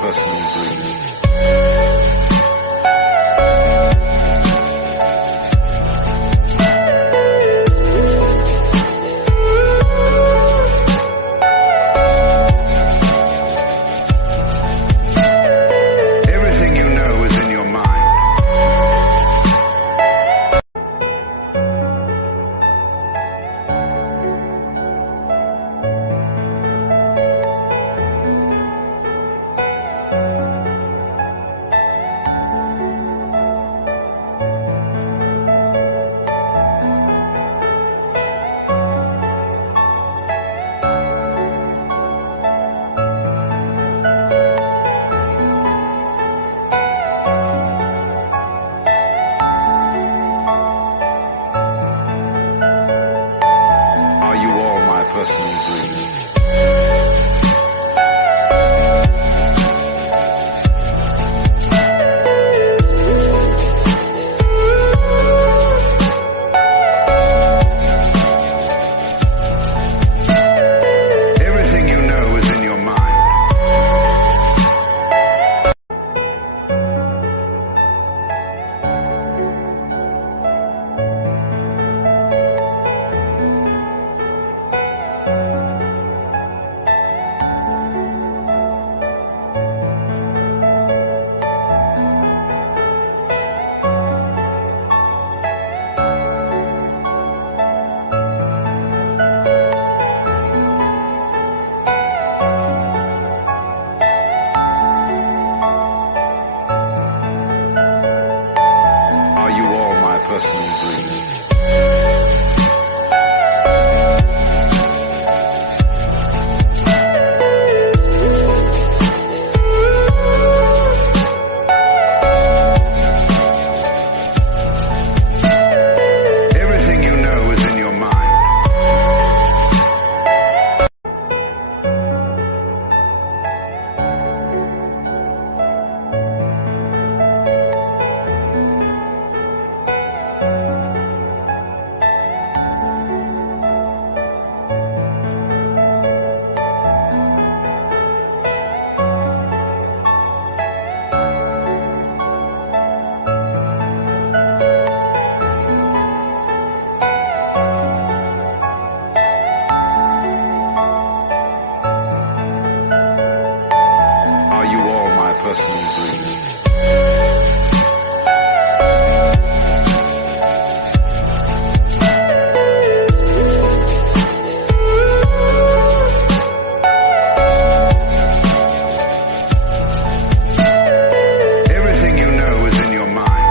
personal dream. Personal dream. Everything you know is in your mind. Personal dream. Everything you know is in your mind. Personal dream. Everything you know is in your mind.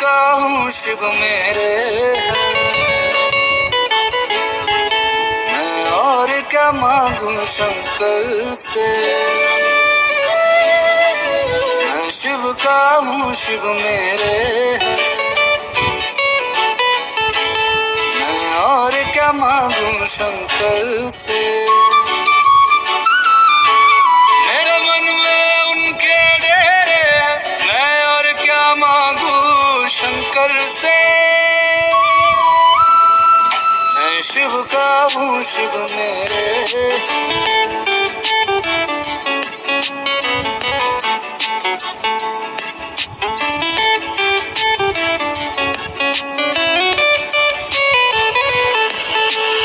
का हूँ शिव मेरे है, मैं और क्या मांगू शंकर से। मैं शिव का हूँ शिव मेरे है, मैं और क्या मांगू शंकर से। मेरे मन में उनके डेरे हैं, मैं और क्या मांगू शंकर से। मैं शिव का हूँ शिव मेरे।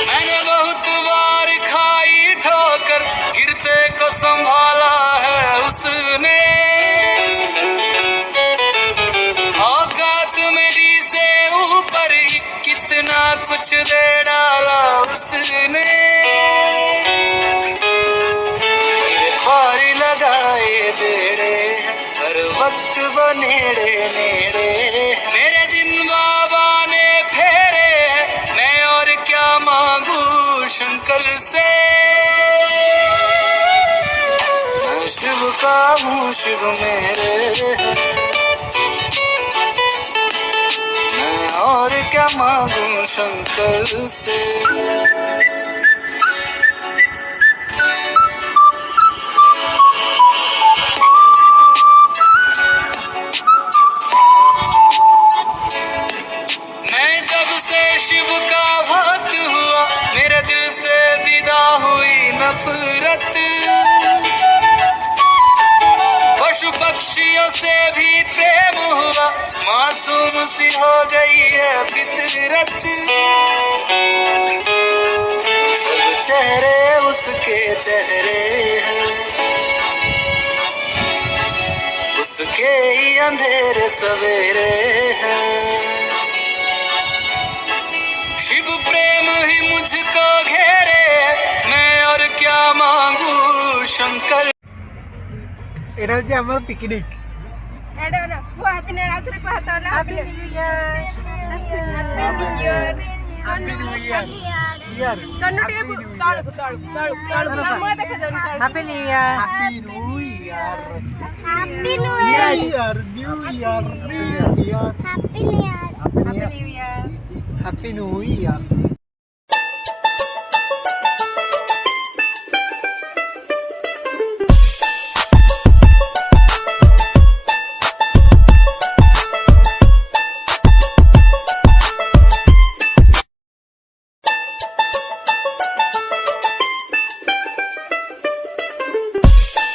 मैंने बहुत बार खाई ठोकर, गिरते को संभाला है उसने। औकात मेरी से ऊपर ही कितना कुछ दे डाला उसने। ख्वारी लगाए बेड़े हर वक्त बनेड़े नेड़े, मेरे दिन बाबा ने फेरे हैं, मैं और क्या मांगू शंकर से। मैं शिव का हूँ शिव मेरे है, मैं और क्या मांगू शंकर से। मैं जब से शिव का भक्त हुआ, मेरे दिल से विदा हुई नफरत। पशु पक्षियों से भी प्रेम हुआ, मासूम सी हो गई है फितरत। सब चेहरे उसके चेहरे हैं, उसके ही अंधेरे सवेरे हैं। शिव प्रेम ही मुझको घेरे, मैं और क्या मांगू शंकर। এটা হচ্ছে আমার picnic. Ada na. Wah, happy new year. Aku nak kata lah. Happy new year. Happy new year. Happy new year ইয়ার Sanu dia bu. Talu. Nama dah kerja talu. Happy New Year. Happy new year Happy New new Year. ইয়ার new year new year Happy New Year. Happy Happy New Year. Happy new year